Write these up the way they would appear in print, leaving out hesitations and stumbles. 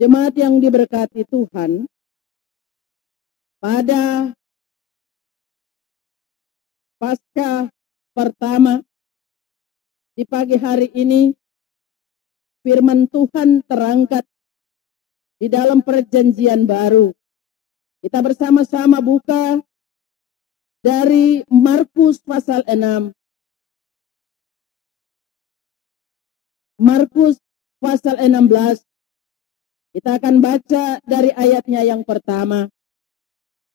Jemaat yang diberkati Tuhan, pada Paskah pertama di pagi hari ini, firman Tuhan terangkat di dalam perjanjian baru. Kita bersama-sama buka dari Markus pasal 6. Markus pasal 16. Kita akan baca dari ayatnya yang pertama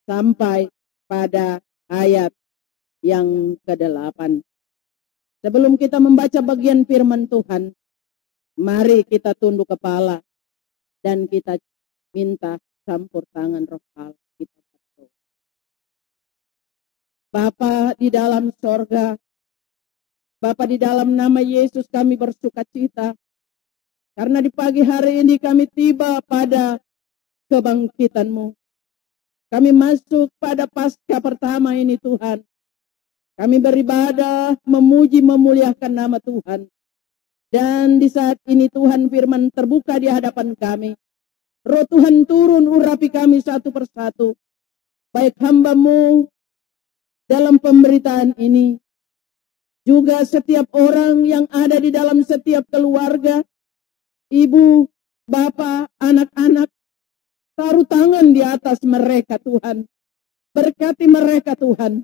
sampai pada ayat yang ke-8. Sebelum kita membaca bagian firman Tuhan, mari kita tunduk kepala dan kita minta campur tangan Roh Allah. Kita berdoa. Bapa di dalam sorga, Bapa di dalam nama Yesus kami bersukacita karena di pagi hari ini kami tiba pada kebangkitan-Mu. Kami masuk pada Paskah pertama ini Tuhan. Kami beribadah, memuji, memuliakan nama Tuhan. Dan di saat ini Tuhan firman terbuka di hadapan kami. Roh Tuhan turun urapi kami satu persatu. Baik hamba-Mu dalam pemberitaan ini. Juga setiap orang yang ada di dalam setiap keluarga. Ibu, bapak, anak-anak. Taruh tangan di atas mereka Tuhan. Berkati mereka Tuhan.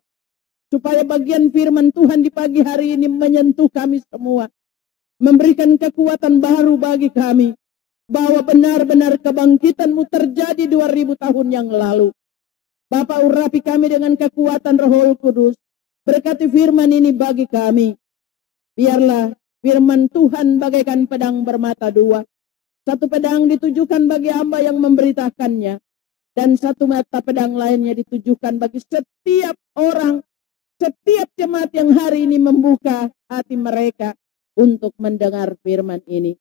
Supaya bagian firman Tuhan di pagi hari ini menyentuh kami semua. Memberikan kekuatan baru bagi kami. Bahwa benar-benar kebangkitan-Mu terjadi 2000 tahun yang lalu. Bapa urapi kami dengan kekuatan Roh Kudus. Berkati firman ini bagi kami. Biarlah firman Tuhan bagaikan pedang bermata dua. Satu pedang ditujukan bagi hamba yang memberitakannya. Dan satu mata pedang lainnya ditujukan bagi setiap orang. Setiap jemaat yang hari ini membuka hati mereka untuk mendengar firman ini.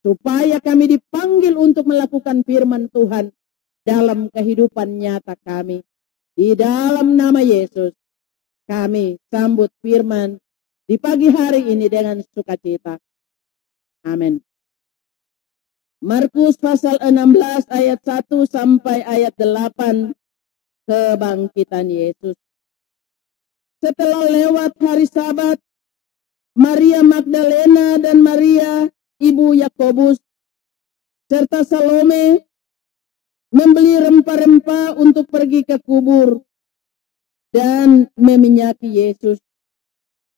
Supaya kami dipanggil untuk melakukan firman Tuhan dalam kehidupan nyata kami. Di dalam nama Yesus, kami sambut firman di pagi hari ini dengan sukacita. Amin. Markus pasal 16 ayat 1 sampai ayat 8, kebangkitan Yesus. Setelah lewat hari Sabat, Maria Magdalena dan Maria ibu Yakobus serta Salome membeli rempah-rempah untuk pergi ke kubur dan meminyaki Yesus.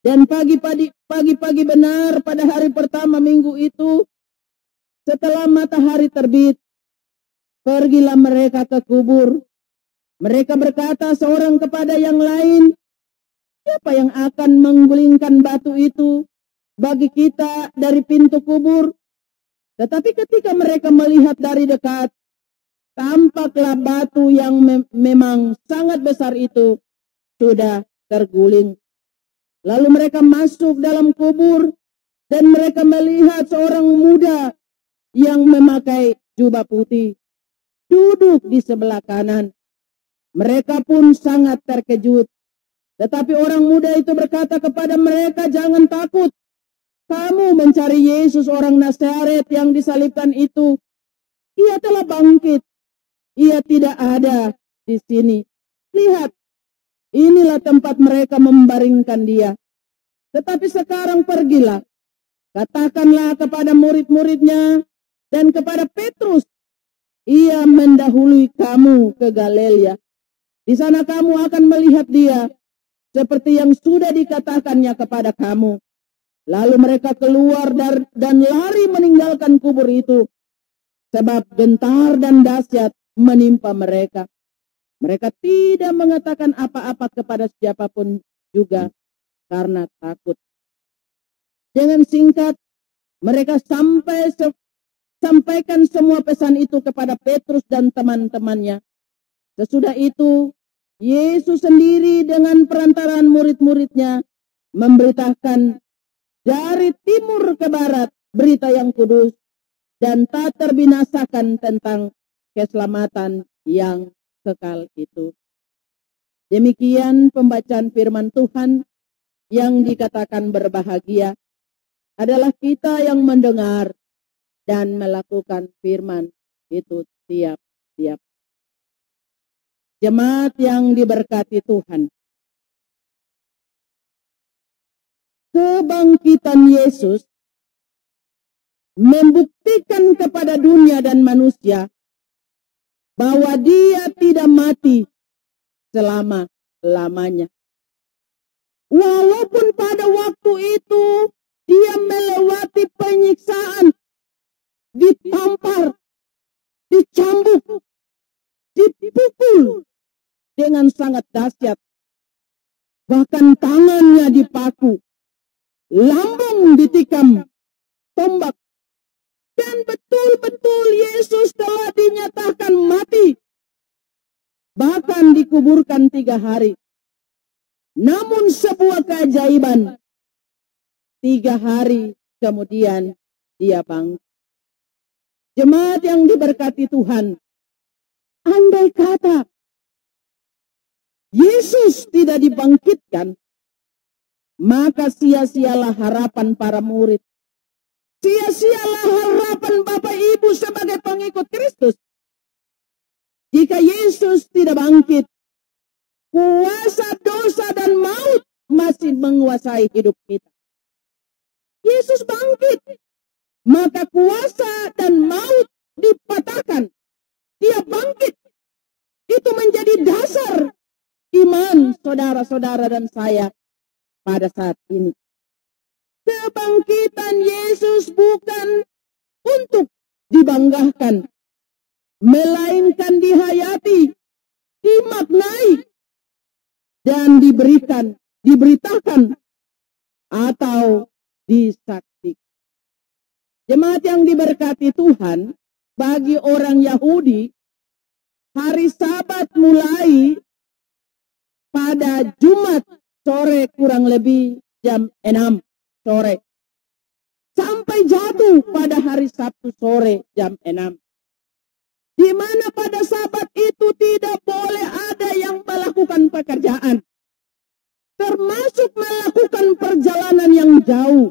Dan pagi-pagi benar pada hari pertama minggu itu, setelah matahari terbit, pergilah mereka ke kubur. Mereka berkata seorang kepada yang lain, siapa yang akan menggulingkan batu itu bagi kita dari pintu kubur? Tetapi ketika mereka melihat dari dekat, tampaklah batu yang memang sangat besar itu sudah terguling. Lalu mereka masuk dalam kubur dan mereka melihat seorang muda yang memakai jubah putih duduk di sebelah kanan. Mereka pun sangat terkejut. Tetapi orang muda itu berkata kepada mereka, jangan takut. Kamu mencari Yesus orang Nazaret yang disalibkan itu. Ia telah bangkit. Ia tidak ada di sini. Lihat, inilah tempat mereka membaringkan dia. Tetapi sekarang pergilah. Katakanlah kepada murid-muridnya dan kepada Petrus. Ia mendahului kamu ke Galilea. Di sana kamu akan melihat dia. Seperti yang sudah dikatakannya kepada kamu. Lalu mereka keluar dan lari meninggalkan kubur itu. Sebab gentar dan dahsyat menimpa mereka. Mereka tidak mengatakan apa-apa kepada siapapun juga karena takut. Dengan singkat, mereka sampaikan semua pesan itu kepada Petrus dan teman-temannya. Sesudah itu, Yesus sendiri dengan perantaraan murid-muridnya memberitakan dari timur ke barat berita yang kudus dan tak terbinasakan tentang keselamatan yang kekal itu. Demikian pembacaan firman Tuhan. Yang dikatakan berbahagia adalah kita yang mendengar dan melakukan firman itu tiap-tiap. Jemaat yang diberkati Tuhan, kebangkitan Yesus membuktikan kepada dunia dan manusia bahwa dia tidak mati selama-lamanya. Walaupun pada waktu itu dia melewati penyiksaan, ditampar, dicambuk, dipukul dengan sangat dahsyat. Bahkan tangannya dipaku, lambung ditikam tombak. Dan betul-betul Yesus telah dinyatakan mati. Bahkan dikuburkan 3 hari. Namun sebuah keajaiban, 3 hari kemudian dia bangkit. Jemaat yang diberkati Tuhan, andai kata Yesus tidak dibangkitkan, maka sia-sialah harapan para murid. Sia-sialah harapan Bapak Ibu sebagai pengikut Kristus. Jika Yesus tidak bangkit, kuasa dosa dan maut masih menguasai hidup kita. Yesus bangkit, maka kuasa dan maut dipatahkan. Dia bangkit. Itu menjadi dasar iman saudara-saudara dan saya pada saat ini. Kebangkitan Yesus bukan untuk dibanggakan, melainkan dihayati, dimaknai, dan diberitakan, atau disaksikan. Jemaat yang diberkati Tuhan, bagi orang Yahudi, hari Sabat mulai pada Jumat sore kurang lebih jam 6 sore. Sampai jatuh pada hari Sabtu sore jam 6. Di mana pada Sabat itu tidak boleh ada yang melakukan pekerjaan. Termasuk melakukan perjalanan yang jauh.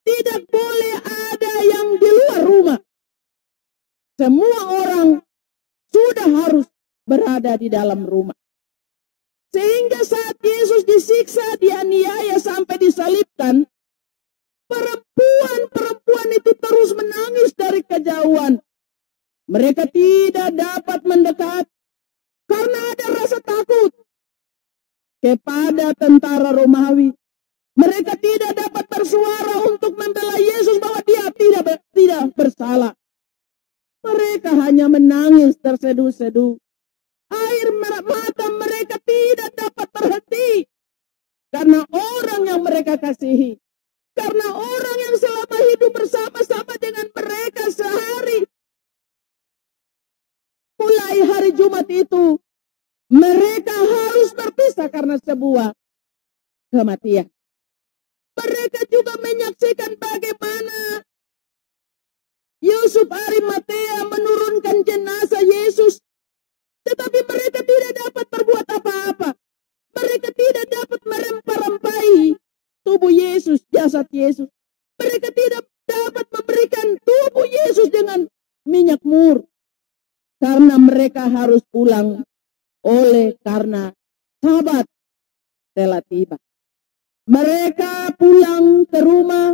Tidak boleh ada yang di luar rumah. Semua orang sudah harus berada di dalam rumah. Sehingga saat Yesus disiksa, dianiaya sampai disalibkan, perempuan itu terus menangis dari kejauhan. Mereka tidak dapat mendekat karena ada rasa takut kepada tentara Romawi. Mereka tidak dapat bersuara untuk membela Yesus bahwa dia tidak bersalah. Mereka hanya menangis terseduh-seduh. Air mata mereka tidak dapat terhenti karena orang yang mereka kasihi. Karena orang yang selama hidup bersama-sama dengan mereka sehari. Mulai hari Jumat itu, mereka harus berpisah karena sebuah kematian. Mereka juga menyaksikan bagaimana Yusuf Arimatea menurunkan jenazah Yesus. Tetapi mereka tidak dapat berbuat apa-apa. Mereka tidak dapat merempah-rempahi tubuh Yesus, jasad Yesus. Mereka tidak dapat memberikan tubuh Yesus dengan minyak mur. Karena mereka harus pulang karena Sabat telah tiba. Mereka pulang ke rumah.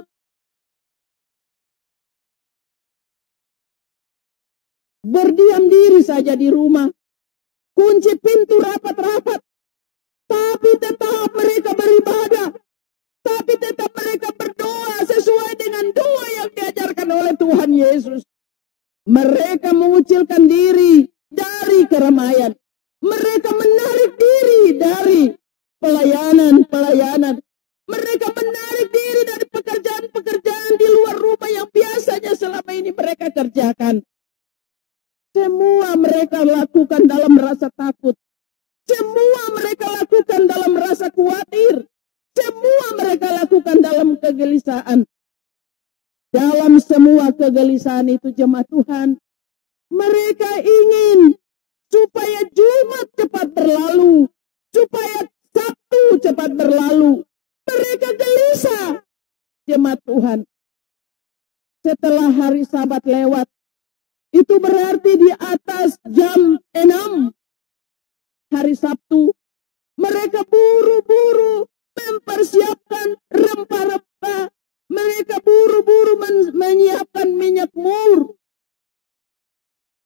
Berdiam diri saja di rumah. Kunci pintu rapat-rapat. Tapi tetap mereka beribadah. Tapi tetap mereka berdoa sesuai dengan doa yang diajarkan oleh Tuhan Yesus. Mereka mengucilkan diri dari keramaian. Mereka menarik diri dari pelayanan. Mereka menarik diri dari pekerjaan-pekerjaan di luar rumah yang biasanya selama ini mereka kerjakan. Semua mereka lakukan dalam rasa takut. Semua mereka lakukan dalam rasa khawatir. Semua mereka lakukan dalam kegelisahan. Dalam semua kegelisahan itu jemaat Tuhan, mereka ingin supaya Jumat cepat berlalu, supaya Sabtu cepat berlalu. Mereka gelisah, jemaat Tuhan. setelah hari Sabat lewat. Itu berarti di atas jam 6 hari Sabtu. Mereka buru-buru mempersiapkan rempah-rempah. Mereka buru-buru menyiapkan minyak mur.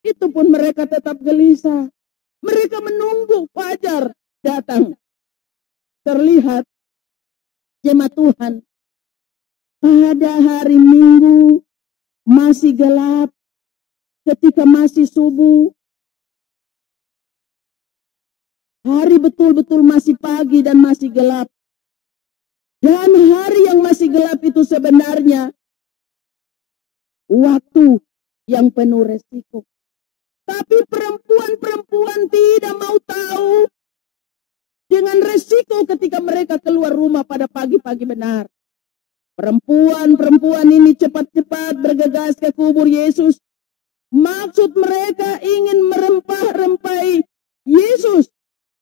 Itu pun mereka tetap gelisah. Mereka menunggu fajar datang. Terlihat jemaat Tuhan, pada hari Minggu masih gelap, ketika masih subuh, hari betul-betul masih pagi dan masih gelap. Dan hari yang masih gelap itu sebenarnya waktu yang penuh resiko. Tapi perempuan-perempuan tidak mau tahu dengan resiko ketika mereka keluar rumah pada pagi-pagi benar. Perempuan-perempuan ini cepat-cepat bergegas ke kubur Yesus. Maksud mereka ingin merempah-rempahi Yesus,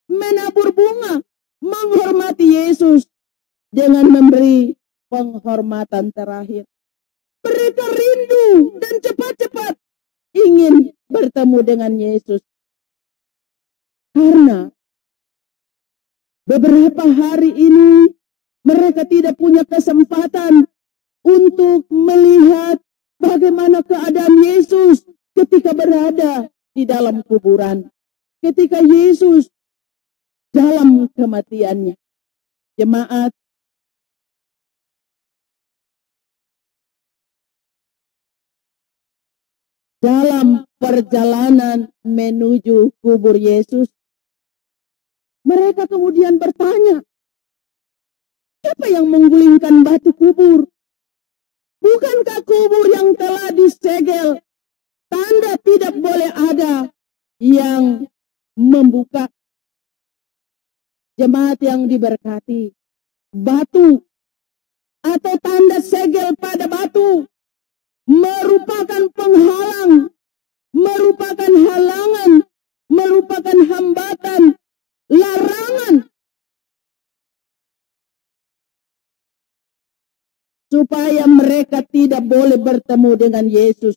menabur bunga, menghormati Yesus dengan memberi penghormatan terakhir. Mereka rindu dan cepat-cepat ingin bertemu dengan Yesus. Karena beberapa hari ini mereka tidak punya kesempatan untuk melihat bagaimana keadaan Yesus ketika berada di dalam kuburan. Ketika Yesus dalam kematiannya. Jemaat, dalam perjalanan menuju kubur Yesus, mereka kemudian bertanya, siapa yang menggulingkan batu kubur? Bukankah kubur yang telah disegel, tanda tidak boleh ada yang membuka? Jemaat yang diberkati, batu atau tanda segel pada batu merupakan penghalang, merupakan halangan, merupakan hambatan, larangan supaya mereka tidak boleh bertemu dengan Yesus.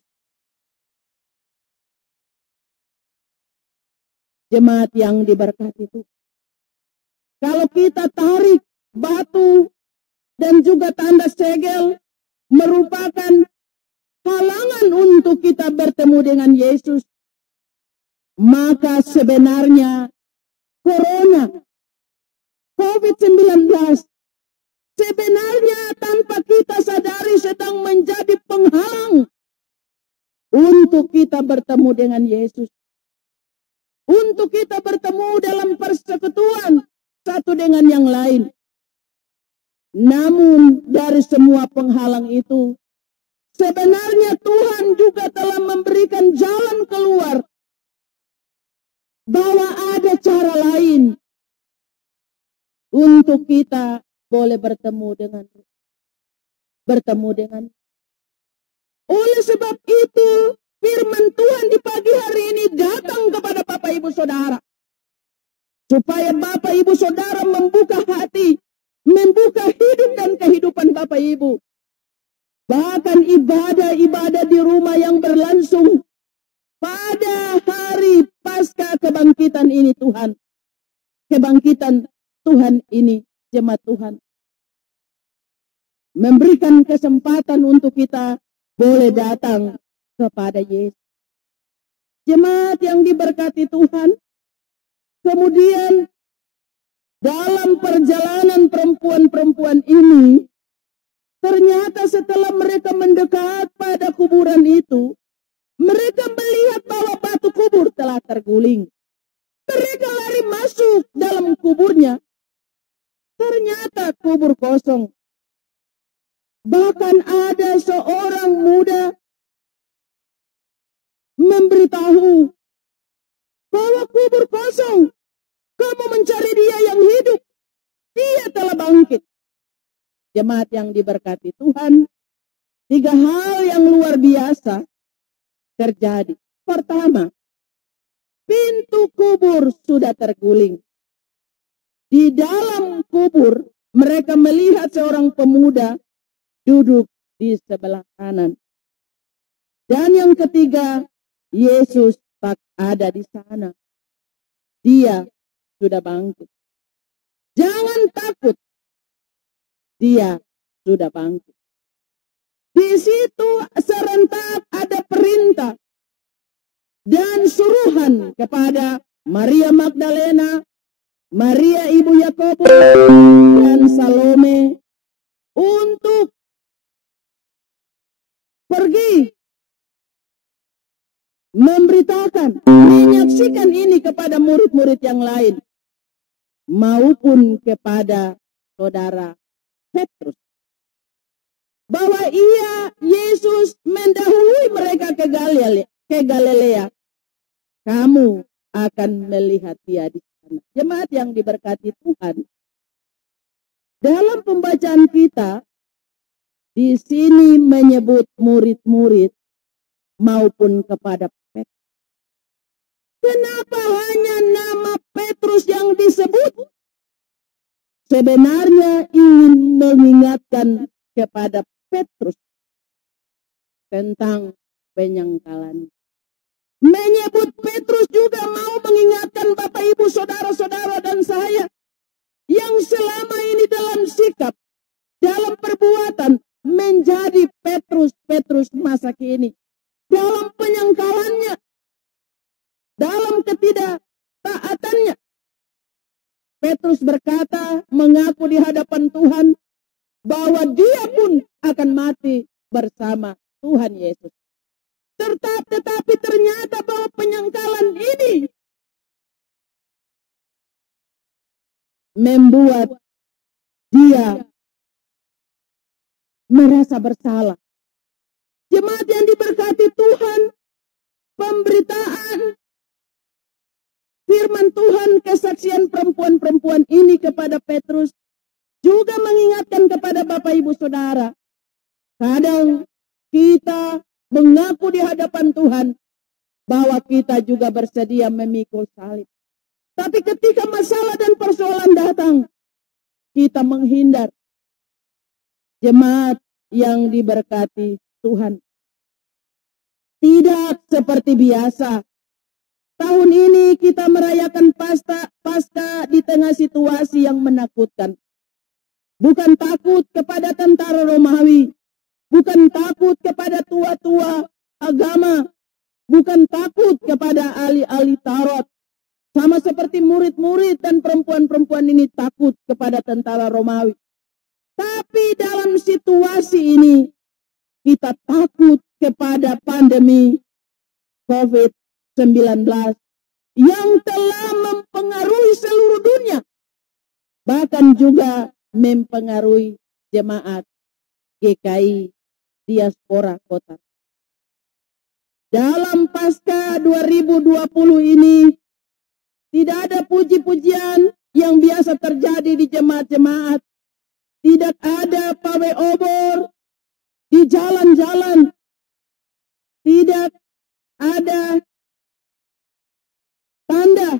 Jemaat yang diberkati itu, kalau kita tarik batu dan juga tanda segel merupakan halangan untuk kita bertemu dengan Yesus, maka sebenarnya Corona, COVID-19 sebenarnya tanpa kita sadari sedang menjadi penghalang untuk kita bertemu dengan Yesus. Untuk kita bertemu dalam persekutuan satu dengan yang lain. Namun dari semua penghalang itu, sebenarnya Tuhan juga telah memberikan jalan keluar. Bahwa ada cara lain untuk kita boleh bertemu dengan. Oleh sebab itu, firman Tuhan di pagi hari ini datang kepada Bapak Ibu Saudara. Supaya Bapak Ibu Saudara membuka hati, membuka hidup dan kehidupan Bapak Ibu. Bahkan ibadah-ibadah di rumah yang berlangsung pada hari pasca kebangkitan ini Tuhan. Kebangkitan Tuhan ini, jemaat Tuhan. Memberikan kesempatan untuk kita boleh datang kepada Yesus. Jemaat yang diberkati Tuhan. Kemudian dalam perjalanan perempuan-perempuan ini, ternyata setelah mereka mendekat pada kuburan itu, mereka melihat bahwa batu kubur telah terguling. Mereka lari masuk dalam kuburnya. Ternyata kubur kosong. Bahkan ada seorang muda memberitahu bahwa kubur kosong. Kamu mencari dia yang hidup. Dia telah bangkit. Jemaat yang diberkati Tuhan, 3 hal yang luar biasa terjadi. Pertama, pintu kubur sudah terguling. Di dalam kubur, mereka melihat seorang pemuda duduk di sebelah kanan. Dan yang ketiga, Yesus tak ada di sana. Dia sudah bangkit. Jangan takut. Dia sudah bangkit. Di situ serentak ada perintah dan suruhan kepada Maria Magdalena, Maria ibu Yakobus, dan Salome untuk pergi memberitakan, menyaksikan ini kepada murid-murid yang lain maupun kepada saudara Petrus, bahwa Yesus mendahului mereka ke Galilea. Kamu akan melihat dia di sana. Jemaat yang diberkati Tuhan, dalam pembacaan kita di sini menyebut murid-murid maupun kepada Petrus. Kenapa hanya nama Petrus yang disebut? Sebenarnya ingin mengingatkan kepada Petrus tentang penyangkalan. Menyebut Petrus juga mau mengingatkan Bapak Ibu saudara-saudara dan saya yang selama ini dalam sikap, dalam perbuatan menjadi Petrus masa kini. Dalam penyangkalannya, dalam ketidaktaatannya, Petrus berkata, mengaku di hadapan Tuhan bahwa dia pun akan mati bersama Tuhan Yesus. Tetapi ternyata bahwa penyangkalan ini membuat dia merasa bersalah. Jemaat yang diberkati Tuhan, pemberitaan firman Tuhan, kesaksian perempuan-perempuan ini kepada Petrus juga mengingatkan kepada Bapak Ibu Saudara. Kadang kita mengaku di hadapan Tuhan bahwa kita juga bersedia memikul salib. Tapi ketika masalah dan persoalan datang, kita menghindar. Jemaat yang diberkati Tuhan, tidak seperti biasa. Tahun ini kita merayakan Paskah di tengah situasi yang menakutkan. Bukan takut kepada tentara Romawi, bukan takut kepada tua-tua agama, bukan takut kepada ahli-ahli Taurat. Sama seperti murid-murid dan perempuan-perempuan ini takut kepada tentara Romawi. Tapi dalam situasi ini kita takut kepada pandemi COVID-19 yang telah mempengaruhi seluruh dunia, bahkan juga mempengaruhi jemaat GKI diaspora kota. Dalam Paskah 2020 ini tidak ada puji-pujian yang biasa terjadi di jemaat-jemaat. Tidak ada pawai obor di jalan-jalan. Tidak ada tanda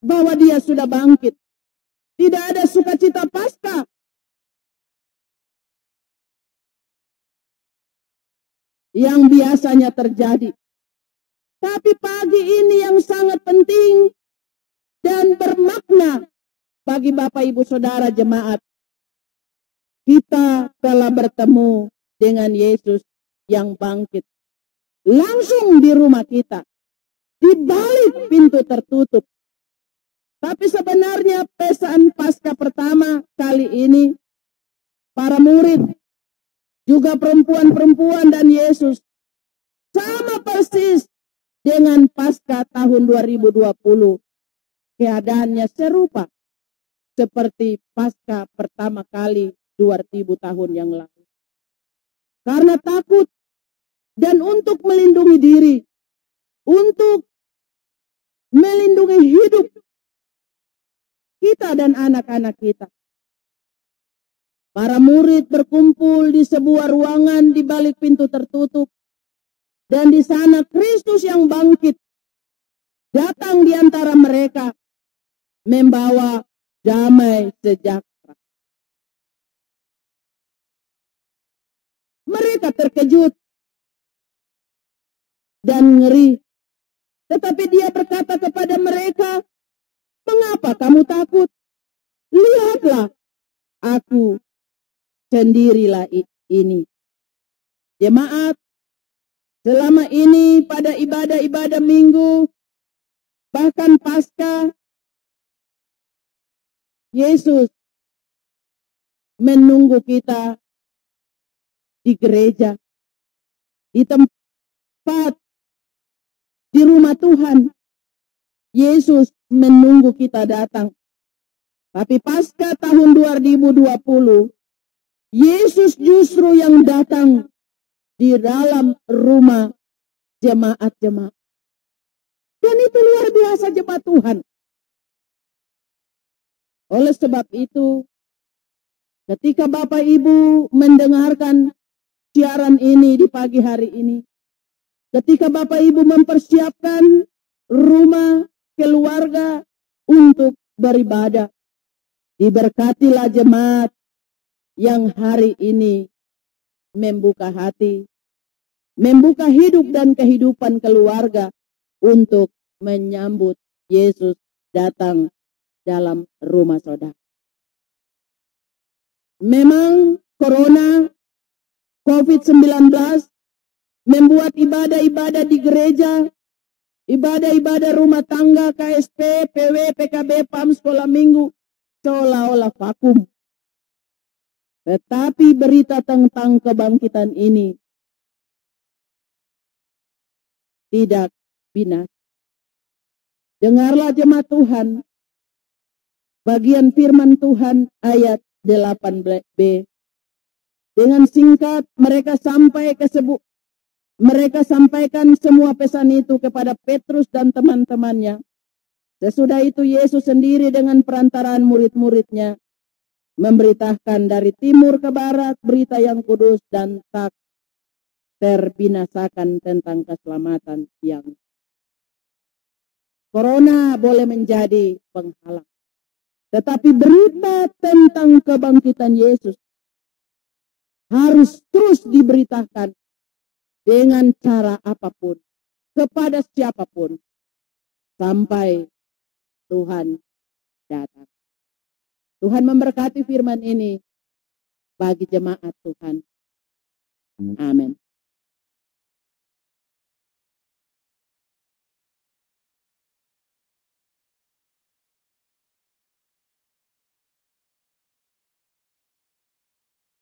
bahwa dia sudah bangkit. Tidak ada sukacita Paskah. Yang biasanya terjadi. Tapi pagi ini yang sangat penting dan bermakna bagi Bapak Ibu Saudara jemaat. Kita telah bertemu dengan Yesus yang bangkit. Langsung di rumah kita. Di balik pintu tertutup. Tapi sebenarnya pesan Paskah pertama kali ini, para murid, juga perempuan-perempuan dan Yesus, sama persis dengan Paskah tahun 2020. Keadaannya serupa seperti Paskah pertama kali 2000 tahun yang lalu. Karena takut dan untuk melindungi diri, untuk melindungi hidup kita dan anak-anak kita. Para murid berkumpul di sebuah ruangan di balik pintu tertutup. Dan di sana Kristus yang bangkit datang di antara mereka membawa damai sejahtera. Mereka terkejut dan ngeri. Tetapi dia berkata kepada mereka, "Mengapa kamu takut? Lihatlah, aku sendirilah ini." Jemaat, selama ini pada ibadah-ibadah minggu, bahkan pasca, Yesus menunggu kita di gereja, di tempat, di rumah Tuhan. Yesus menunggu kita datang. Tapi pasca tahun 2020, Yesus justru yang datang di dalam rumah jemaat-jemaat. Dan itu luar biasa jemaat Tuhan. Oleh sebab itu, ketika Bapak Ibu mendengarkan siaran ini di pagi hari ini, ketika Bapak Ibu mempersiapkan rumah, keluarga untuk beribadah, diberkatilah jemaat yang hari ini membuka hati, membuka hidup dan kehidupan keluarga untuk menyambut Yesus datang dalam rumah saudara. Memang corona COVID-19 membuat ibadah-ibadah di gereja, ibadah-ibadah rumah tangga, KSP, PW, PKB, PAM, sekolah minggu seolah-olah vakum. Tetapi berita tentang kebangkitan ini tidak binasa. Dengarlah jemaat Tuhan, bagian firman Tuhan ayat 18b. Dengan singkat mereka sampaikan semua pesan itu kepada Petrus dan teman-temannya. Sesudah itu Yesus sendiri dengan perantaraan murid-muridnya memberitakan dari timur ke barat berita yang kudus dan tak terbinasakan tentang keselamatan yang corona boleh menjadi penghalang. Tetapi berita tentang kebangkitan Yesus harus terus diberitakan dengan cara apapun, kepada siapapun, sampai Tuhan datang. Tuhan memberkati firman ini bagi jemaat Tuhan. Amin.